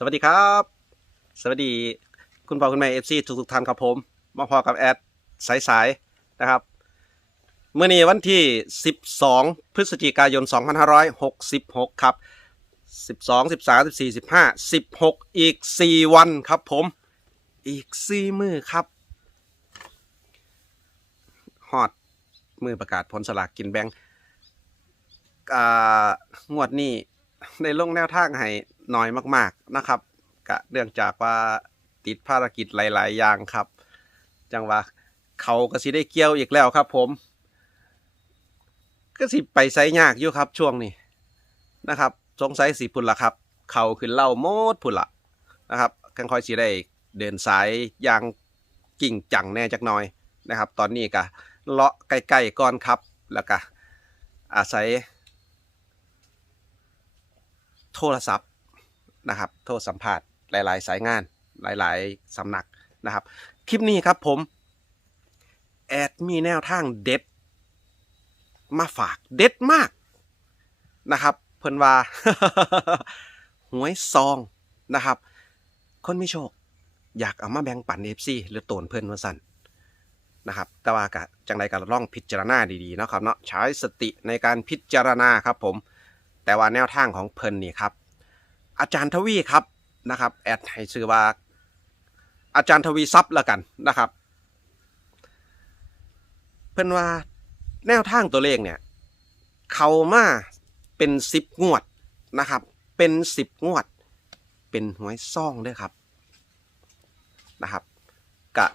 สวัสดีครับ สวัสดีคุณพ่อคุณแม่เอฟซีทุกทุกๆท่านครับผมมาพอกับแอดสายสายๆนะครับเมื่อนี้วันที่ 12 พฤศจิกายน 2566 ครับ 12 13 14 15 16 อีก 4 วันครับผม อีก 4 มือครับฮอดมือประกาศผลสลากกินแบงอ่างวดนี้ ได้ลงแนวทางให้น้อยมาก ๆนะครับกะเนื่องจากว่าติดภารกิจหลาย ๆ อย่างครับ จังว่าเขาก็สิได้เกี่ยวอีกแล้วครับ ผม ก็สิไปไซยากอยู่ครับ ช่วงนี้นะครับ สงสัยสิพุ่นละครับ เขาขึ้นเล่าโมดพุ่นละนะครับกันค่อยสิได้เดินสายอย่างกิ่งจังแน่จักน่อยนะครับ ตอนนี้ก็เลาะใกล้ๆก่อนครับ แล้วก็อาศัย โทรศัพท์นะครับ โทรสัมภาษณ์หลาย ๆ สายงานหลาย ๆ สำนักนะครับ คลิปนี้ครับผมแอดมีแนวทางเด็ด มาฝากเด็ดมากนะครับ เพิ่นว่าหวยซองนะครับ คนมีโชค อยากเอามาแบ่งปันเอฟซีหรือโตนเพิ่นว่าสั่นนะครับ แต่ว่ากะจังใดก็ลองพิจารณาดีๆนะครับเนาะใช้สติในการพิจารณาครับผม แต่ว่าแนวทางของเพิ่นนี่ครับ อาจารย์ทวีครับนะครับแอดให้ชื่อว่า อาจารย์ทวีทรัพย์ละกันนะครับ เพิ่นว่าแนวทางตัวเลขเนี่ยเขามาเป็นสิบงวดนะครับ เป็นสิบงวด เป็นหวยซ่องด้วยครับนะครับกะ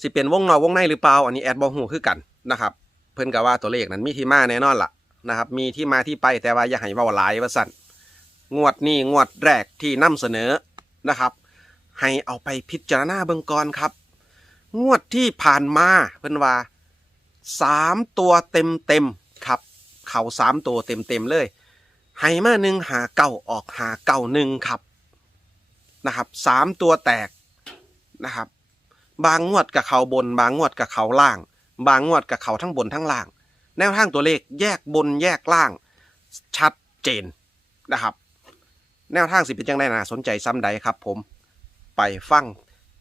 สิเป็นวงนอกวงในหรือเปล่า อันนี้แอดบอหูคือกันนะครับ เพิ่นก็ว่าตัวเลขนั้นมีที่มาแน่นอนล่ะ นะครับ มีที่มาที่ไปแต่ว่าอย่าให้เว้าหลายว่าสั่นงวดนี้งวดแรกที่นำเสนอนะครับ ให้เอาไปพิจารณาเบิ่งก่อนครับ งวดที่ผ่านมาเพิ่นว่าสามตัวเต็มเต็มครับ เข่าสามตัวเต็มเต็มเลยให้มาหนึ่งหาเก้าออกหาเก้าหนึ่งครับนะครับสามตัวแตกนะครับ บางงวดกับเขาบน บางงวดกับเขาล่าง บางงวดกับเขาทั้งบนทั้งล่าง แนวทางตัวเลขแยกบนแยกล่างชัดเจนนะครับ แนวทางสิเป็นจังไดน่าสนใจซ้ำใดครับ ผมไปฟัง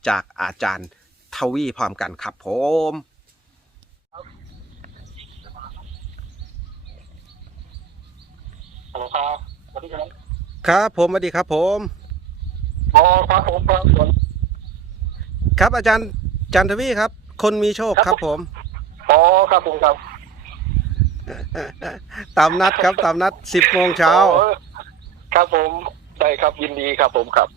จากอาจารย์ทวีพร้อมกันครับ ผมฮัลโหลครับสวัสดีครับครับผมสวัสดีครับ ผมอ๋อครับผมครับสวัสดีครับอาจารย์อาจันทวีครับ คนมีโชคครับผมอ๋อครับผมครับ ตามนัดครับตามนัดสิบโมงเช้า อ๋อครับผมได้ครับยินดีครับผมครับ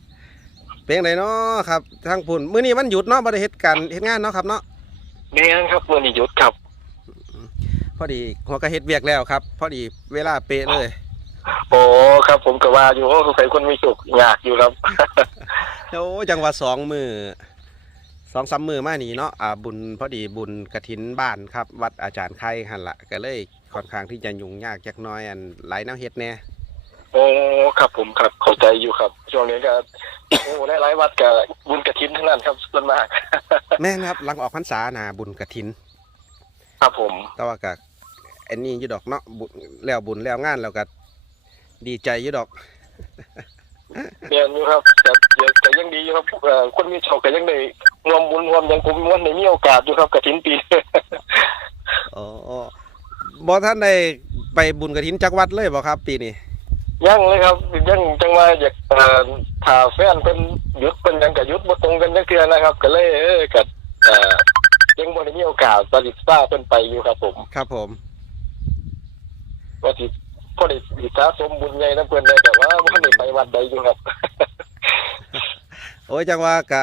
เป็นไงเนาะครับทางพุ่นมื้อนี้มันหยุดเนาะบ่ได้เฮ็ดการเฮ็ดงานเนาะครับเนาะเนียนครับวันนี้หยุดครับ พอดีหัวก็เฮ็ดเวียกแล้วครับ พอดีเวลาเป๊ะเลย โอ้ครับ ผมก็ว่าอยู่โอ้สงสัยคนมีสุขอยากอยู่ครับ โอ้จังหวัดสองมือสองสามมือมานี่เนาะอ่าบุญพอดีบุญกระถินบ้านครับ วัดอาจารย์ไข่หันละก็เลย ค่อนข้างที่จะยุ่งยากจักหน้อยอันหลายแนวเฮ็ดแน่โอ้ครับผมครับเข้าใจอยู่ครับ ช่วงนี้ก็โอ้หลายๆวัดกับบุญกระถินทั้งนั้นครับส่วนมาก แม่นครับหลังออกพรรษาหนาบุญกระถิน ครับผมแต่ว่าก็อันนี้อยู่ดอกเนาะบุญแล้วบุญแล้วงานแล้วก็ดีใจอยู่ดอกเนียนอยู่ครับแต่แต่แต่ยังดีอยู่ครับเอ่อคนมีโชคก็ยังได้รวมบุญรวมยังผมวันในมีโอกาสอยู่ครับกระถินปีอ๋อ บ่ท่านได้ไปบุญกระถินจักวัดเลยบ่ครับ ปีนี้ยังเลยครับยังจังว่าอยากเอ่อถ้าแฟนเป็นหยุดเป็นหยังกับยุดบ่ตรงกันจังเทื่อนะครับ ก็เลยเออกับเอ่อยังบ่ได้มีโอกาสปฏิบัติเป็นไปอยู่ครับผมครับผม ว่าสิพอได้สิสะสมบุญใหญ่นํเพิ่นได้แต่ว่าบ่ได้ไปวัดใดอยู่ครับ โอ้ยจังว่ากะ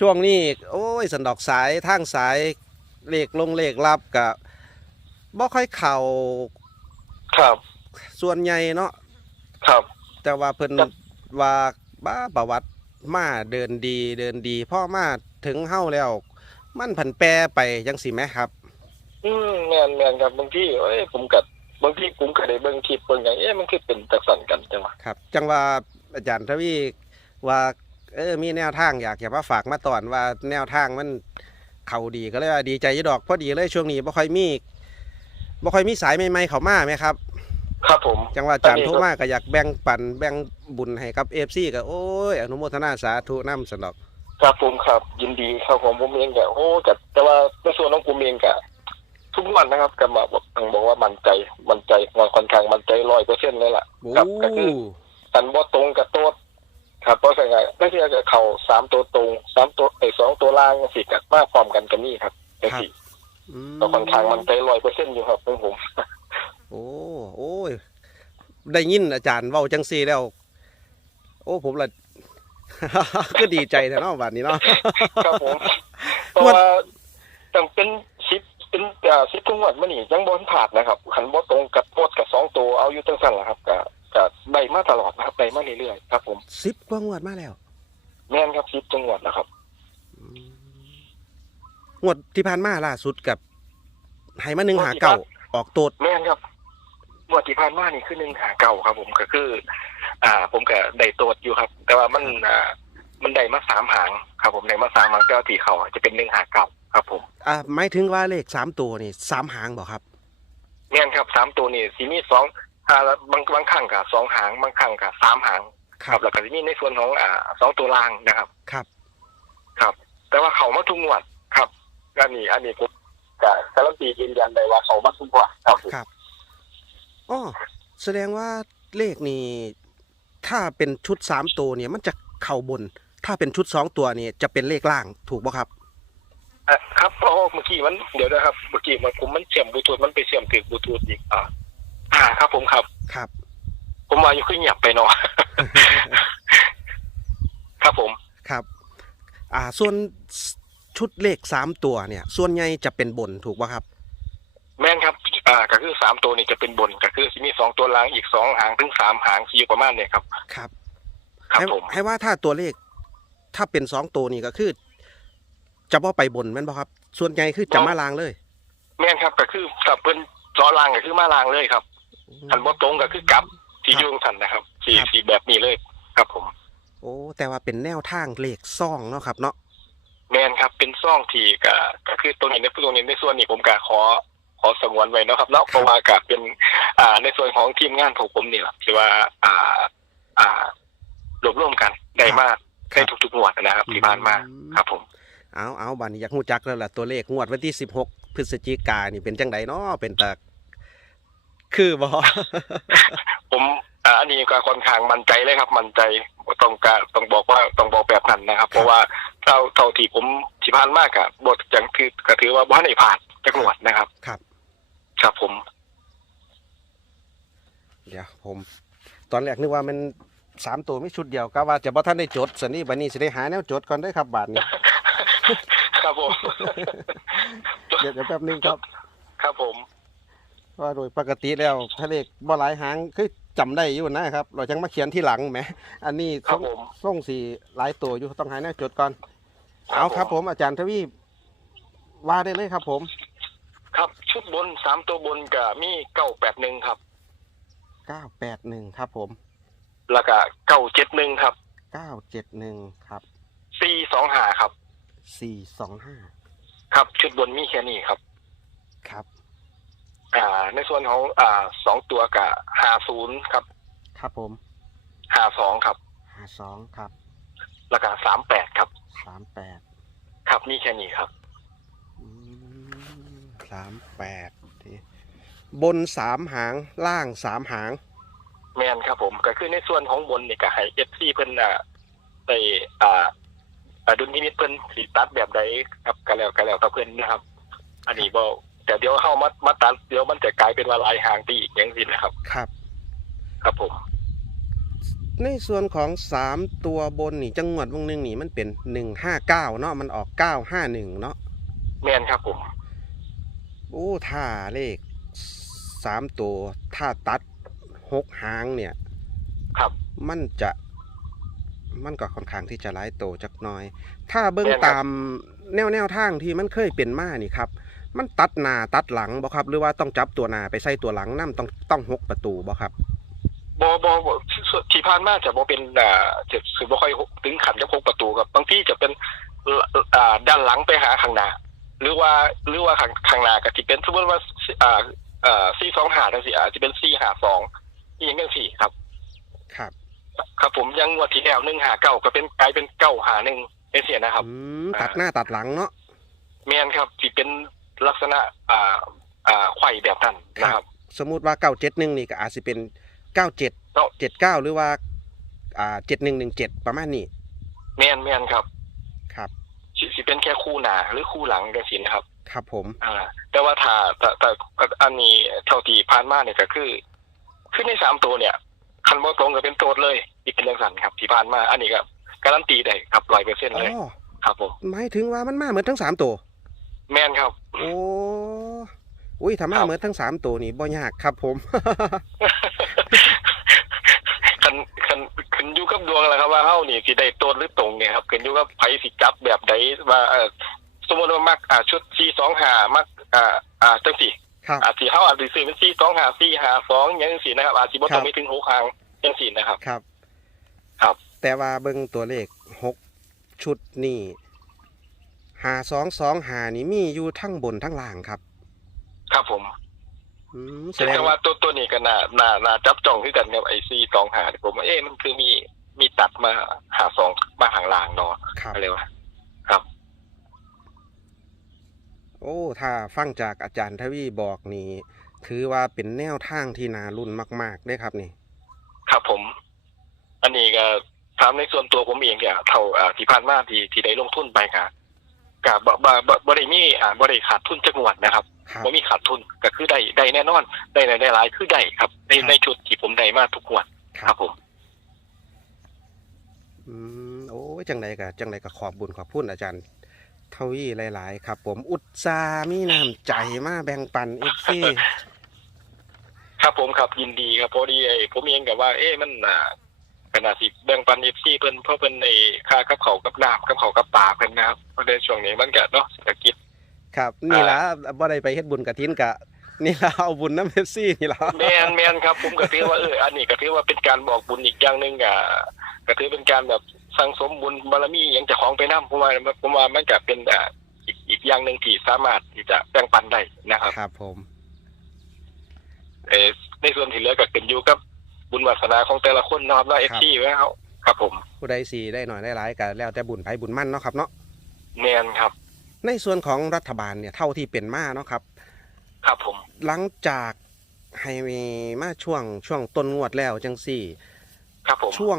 ช่วงนี้ โอ้ยสันดอกสายทางสายเลขลงเลขรับกะ บ่ค่อยเข่าครับ ส่วนใหญ่เนาะครับ แต่ว่าเพิ่นครับ ว่าบ้าประวัติมาเดินดีเดินดีพ่อมาถึงเฮาแล้ว มันผันแปรไปจังสิแหมครับ อืมแม่นแม่นครับบางทีเอ้ยผมก็บางทีผมก็ได้เบิ่งคลิปเบิ่งหยังเอ๊ะมันคือเป็นจักสันกันจังวะครับ จังว่าอาจารย์ทวีว่าเออมีแนวทางอยากจะมาฝากมาตอนว่าแนวทางมันเขาดีก็เลยว่าดีใจอยู่ดอกพอดีเลยช่วงนี้บ่ค่อยมี บ่ค่อยมีสายใหม่ๆเข้ามาไหมครับ ครับผม จังว่าอาจารอันย์นี้โทรมาก็อยากแบ่งปันแบ่งบุญให้กับ FC ก็โอ้ยอนุโมทนาสาธุนำสนอกครับผมครับ ยินดีครับผมผมเองก็โอ้แต่แต่ว่าในส่วนของผมเองก็ทุกวันนะครับก็มาบอกต้องบอกว่ามั่นใจมั่นใจว่าค่อนข้างมั่นใจร้อยเปอร์เซ็นต์เลยล่ะโอ้ครับก็คือตันบ่ตรงกับโต๊ดครับเพราะไงไม่ใช่กับเขาสามตัวตรงสามตัวไอ้สองตัวล่างสิกับมาพร้อมกันกันนี่ครับไอ้สิอืม ก็ค่อนข้างมั่นใจร้อยเปอร์เซ็นต์อยู่ครับของผม โอ้โอ้ย ได้ยินอาจารย์เว้าจังซี่แล้ว โอ้ผมละ ก็ดีใจแท้เนาะบัดนี้เนาะครับผมเพราะว่าตั้งเป็นสิบเป็นอ่าสิบทุกงวดมานี่ยังบนผาดนะครับขันบ่ตรงกับโพดกับสองตัวเอาอยู่ตั้งสั่นแหละครับก็ก็ได้มาตลอดนะครับได้มาเรื่อยๆครับ ผม10กว่างวดมาแล้ว แม่นครับสิบจังหวัดนะครับอืม งวดที่ผ่านมาล่าสุดกับให้มาหนึ่งหาเก่าออกโตดแม่นครับงวดที่ผ่านมานี่คือหนึ่งหาเก่าครับ ผมก็คือ อ่า ผมก็ได้โตดอยู่ครับ แต่ว่ามันอ่ามันได้มาสามหางครับ ผมได้มาสามหางแต่ว่าที่เขาอะจะเป็นหนึ่งหาเก่าครับ ผม อ่าหมายถึงว่าเลขสามตัวนี่สามหางบอกครับแม่นครับสามตัวนี่สีมีสองอ่าบางบางครั้งกับสองหางบางครั้งกับสามหาง ครับแล้วก็จะมีในส่วนของอ่าสองตัวล่างนะครับ ครับ ครับ แต่ว่าเขามาทุกงวดครับ อันนี้อันนี้ผมกับการันตียืนยันได้ว่าเขามาทุกงวดครับผมครับอ๋อแสดงว่าเลขนี่ถ้าเป็นชุดสามตัวเนี่ย มันจะเข่าบน ถ้าเป็นชุดสองตัวเนี่ยจะเป็นเลขล่างถูกป่ะครับอะครับเพราะว่าเมื่อกี้มันเดี๋ยวนะครับเมื่อกี้มันผมมันเชื่อมบลูทูธมันไปเชื่อมถึงบลูทูธอีกอ่าอ่าครับผมครับ ครับ ผมมาอยู่ขึ้นหยับไปเนาะครับผมครับ อ่า ส่วน ชุดเลขสามตัวเนี่ย ส่วนใหญ่จะเป็นบนถูกป่ะครับ แม่นครับอ่าก็คือสามตัวนี่จะเป็นบนก็คือสิมีสองตัวล่างอีกสองหางถึงสามหางที่อยู่ประมาณเนี่ยครับครับครับให้ผมให้ว่าถ้าตัวเลข ถ้าเป็นสองตัวนี่ก็คือ จะว่าไปบนแม่นป่ะครับ ส่วนใหญ่คือจะมาลางเลย แม่นครับก็คือกับเพิ่นจอล่างก็คือมาล่างเลยครับทันบ่ตรงก็คือกลับที่ยุ่งทันนะครับสี่ครับสี่แบบนี้เลยครับผม โอ้แต่ว่าเป็นแนวทางเลขซ่องเนาะครับเนาะ แมนครับเป็นซ่องที่ก็ก็คือตัวนี้ในตัวนี้ในส่วนนี้ผมก็ขอขอสงวนไว้เนาะครับเนาะเพราะว่าก็เป็นอ่าในส่วนของทีมงานของผมนี่แหละที่ว่าอ่าอ่ารวบรวมกันได้มากในทุกๆงวดนะครับที่ผ่านมาครับ ผม เอาเอาบัดนอยากหูจักแล้วล่ะตัวเลขงวดวันที่สิบหกพฤศจิกายนนี่เป็นจังไดเนาะเป็นตาคือบ่ผม อ่าอันนี้ก็ค่อนข้างมั่นใจเลยครับ มั่นใจต้องการต้องบอกว่าต้องบอกแบบนั้นนะครับ เพราะว่าเท่าเท่าที่ผมที่ผ่านมากอะบทอย่างคือก็ถือว่าบ้านในผ่านจักหวดนะครับ ครับ ครับผม เดี๋ยวผม ตอนแรกนึกว่ามันสามตัวไม่ชุดเดียวก็ว่าจะบ่ท่านได้จดสันนี่บัดนี้สิได้หาแนวจดก่อนได้อครับบาทนี้ ครับผม เดี๋ยวเดี๋ยวแป๊บนึงครับ ครับผมเพราะว่าโดยปกติแล้วถ้าเลขบ่หลายหางคือ จำได้อยู่นะครับ เราจังมาเขียนที่หลังแหมอันนี้ครับผม ส่งสีหลายตัวอยู่ต้องหาแนวจดก่อน เอาครับผมอาจารย์ทวีว่าได้เลยครับผมครับ ชุดบนสามตัวบนกับมีเก้าแปดหนึ่งครับ 981ครับผมแล้วก็เก้าเจ็ดหนึ่งครับ971ครับสี่สองหาครับ 425 ครับ ชุดบนมีแค่นี้ครับ ครับ อ่า ในส่วนของอ่าสองตัวกับหาศูนย์ครับครับผมหาสองครับ52ครับแล้วก็สามแปดครับ38ครับมีแค่นี้ครับอืม38ทีบนสามหางล่างสามหาง แมนครับผมก็คือในส่วนของบนนี่ก็ให้เอฟซีเพิ่นอ่าไปอ่าอ่าดุลพินิจเพิ่นสิตัดแบบใดครับก็แล้วก็แล้วแต่เพิ่นนะครับ อันนี้บ่ แต่เดี๋ยวเข้ามามาตัดเดี๋ยวมันจะกลายเป็นว่าลายหางตีอีกอย่างสินะครับ ครับ ครับผม ในส่วนของสามตัวบนนี่จังหวัดวงหนึ่งนี่มันเป็นหนึ่งห้าเก้าเนาะมันออกเก้าห้าหนึ่งเนาะแมนครับผมโอ้ถ้าเลขสามตัวถ้าตัดหกหางเนี่ย ครับ มันจะ มันก็ค่อนข้างที่จะหลายโตวจักหน้อย ถ้าเบิ่งแม่นครับ ตามแนวแนวทางที่มันเคยเป็นมานี่ครับ มันตัดหน้าตัดหลังบ่ครับ หรือว่าต้องจับตัวหน้าไปใส่ตัวหลังนํต้องต้องหกประตูบ่ครับบอบอบที่ผ่านมาจะบอเป็นอ่าจะคือบ่ค่อยถึงขันจะพกประตูครับบางที่จะเป็นอ่าด้านหลังไปหาข้างหน้าหรือว่าหรือว่าข้างข้างหน้าก็ที่เป็นสมมติว่าอ่าอ่าสี่สองหาจังซี่อาจจะเป็นสี่หาสองอีกอย่างสี่ครับ ครับ ครับผมยังงวดที่แล้วหนึ่งหาเก้าก็เป็นกลายเป็นเก้าหาหนึ่งเอเสียนะครับอืมตัดหน้าตัดหลังเนาะแมนครับที่เป็น ลักษณะอ่าอ่าไข่แบบนั้นนะครับ สมมุติว่าเก้าเจ็ดหนึ่งนี่ก็อาจจะเป็นเก้าเจ็ดเก้าเจ็ดเก้าหรือว่าอ่าเจ็ดหนึ่งหนึ่งเจ็ดประมาณนี้แมนแมนครับครับสิสิเป็นแค่คู่หน้าหรือคู่หลังกันสินะครับ ครับผม อ่า แต่ว่าถ้าแต่แต่อันนี้เท่าที่ผ่านมาเนี่ยก็คือขึ้นในสามตัวเนี่ยคันบ่ตรงกับเป็นโตดเลยที่เป็นเรื่องสันครับที่ผ่านมา อันนี้ก็การันตีได้ครับร้อยเปอร์เซ็นต์อ๋เลยอครับผมหมายถึงว่ามันมาเหมือนทั้งสามตัว แมนครับ โอ้อุ้ยถ้ามาครับเหมือนทั้งสามตัวนี่บ่ยากครับผมคันคันคันอยู่กับดวงแหละครับว่าเฮานี่สิได้โตดหรือตรงเนี่ยครับคันอยู่กับไผสิจับแบบใดว่าเออสมมติว่ามักอ่าชุด425มักอ่าอ่าจังซี่ครับอาจสิเฮาอาจสิซื้อเป็น425 452อย่างจังซี่นะครับ อาจสิบ่ครัต้อบงมีถึง6ครั้งจังซี่นะครับครับ ครับ แต่ว่าเบิ่งตัวเลขหกชุดนี่ หาสองสองหานี่มีอยู่ทั้งบนทั้งล่างครับ ครับผมอืมแสแสดดงงว่าตัวตัวนี้ก็น่าน่าน่าจับจ้องคือกันกับไอซีสองหาผมว่าเอ๊ะมันคือมีมีตัดมาหาสองมาหางลางเนาะครับ อะไรวะครับโอ้ถ้าฟังจากอาจารย์ทวีบอกนี่ถือว่าเป็นแนวทางที่นารุ่นมากๆได้ครับนี่ ครับผม อันนี้ก็ถามในส่วนตัวผมเองเนี่ยเท่าอ่าที่ผ่านมาที่ที่ได้ลงทุนไปค่ะ กับ่บ่บ่บ่ได้มีอ่าบ่ได้ขาดทุนจักงหวัดนะครับครับ บ่มีขาดทุนก็คือได้ได้แน่นอน ได้ได้ได้หลายคือได้ครับ ในครับ ในชุดที่ผมได้มาทุกงวดครับผม อืมโอ้ยจังไดกะจังไดกะขอบบุญขอบคุณอาจารย์ทวีหลาย ๆ ครับ ผมอุตส่าห์มีน้ำใจมาแบ่งปันเอฟซี ครับผมครับยินดีครับพอดีไอ้ผมเองกับว่า เอ๊ะมันอ่า ขนาดสิแบ่งปันเอฟซีเพิ่นเพราะเพิ่นในค่ากับเขาวกับน้ำกับเขาวกับปลาเพิ่นนะครับเพราะในช่วงนี้มันก็เนาะเศรษฐกิจ ครับ นี่ละบ่ได้ไปเฮ็ดบุญกระถินกะ นี่ละเอาบุญน้ำเอฟซีนี่ละแมนแมนครับผมก็ถือว่าเอออันนี้ก็ถือว่าเป็นการบอกบุญอีกอย่างหนึ่งอะก็ถือเป็นการแบบสั่งสมบุญบารมีอย่างเจะของไปน้ำผมว่าผมว่ามันก็เป็นอ่าอีกอีกอย่างหนึ่งที่สามารถที่จะแบ่งปันได้นะครับ ครับผม เออในส่วนที่เหลือก็ขึ้นอยู่กับ บุญวาสนาของแต่ละคนนะครับว่าเอฟซีไว้เขาครับผม ผู้ใดสีได้หน่อยได้หลายกะแล้วแต่บุญไผบุญมั่นเนาะครับเนาะแมนครับ ในส่วนของรัฐบาลเนี่ยเท่าที่เป็นมาเนาะครับ ครับผม หลังจากให้มีมาช่วงช่วงต้นงวดแล้วจังสี่ ครับผม ช่วง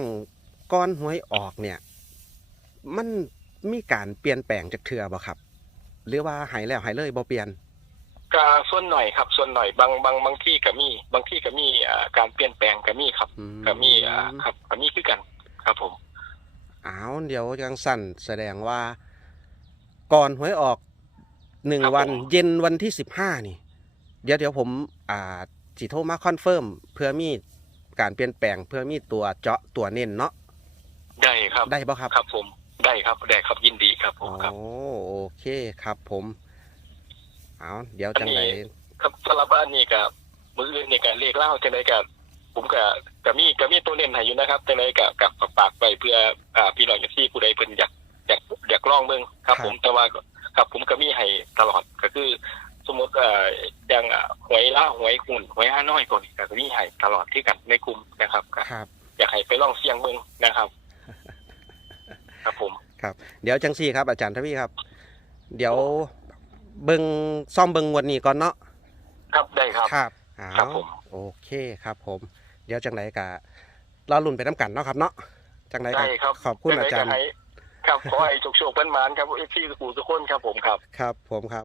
ก้อนหวยออกเนี่ย มันมีการเปลี่ยนแปลงจากเทือบ่ครับ หรือว่าหายแล้วหายเลยบ่เปลี่ยน ก็ส่วนหน่อยครับ ส่วนหน่อยบางบางบางที่ก็มีบางที่ก็มีอ่าการเปลี่ยนแปลงก็มีครับอืก็มีอ่าครับก็มีคือกัน ครับผม อ้าวเดี๋ยวจังสั่นแสดงว่า ก่อนหวยออกหนึ่งครับวัน ผม เย็นวันที่สิบห้านี่ เดี๋ยวเดี๋ยวผม อ่าสิโทรมาคอนเฟิร์มเพื่อมีการเปลี่ยนแปลงเพื่อมีตัวเจาะตัวเน้นเนาะได้ครับได้ป่ะครับ ครับผมได้ครับได้ครับยินดีครับผมครับโอ้โอเคครับผม เอาเดี๋ยวจังไหนอันนี้ครับสำหรับอันนี้กับมืออื่นเนี่ยกับเลขเล่าจังไดกับผมกับกับมีกับมีตัวเล่นให้อยู่นะครับจังไดกับกับฝากไปเพื่ออ่าพี่น้องที่ผู้ใดเพิ่นอยากอยากอยากลองเบิ่งครับ ผมแต่ว่าครับผมก็มีให้ตลอดก็คือ สมมติเอ่ออย่างอะหวยล่าหวยหุ่นหวยห้าน้อยก่อนก็มีให้ตลอดที่กันในกลุ่มนะครับก็ครับอยากให้ไปลองเสี่ยงเบิ่งนะครับ ครับผมเดี๋ยวจังสี่ครับ อาจารย์ทวีครับ เดี๋ยว เบิงซ่อมเบิงงวดนี้ก่อนเนาะครับได้ครับ ครับเอาครับผม โอเคครับผม เดี๋ยวจังไหนกะรอลุ่นไปน้ำกันเนาะครับเนาะจังไหนได้กะครับขอบคุณอาจารย์จังใดก็ให้ครับขอให้โชคโชคเป็นหมานครับเอฟซีสุขุทุกคนครับผมครับ ครับผมครับ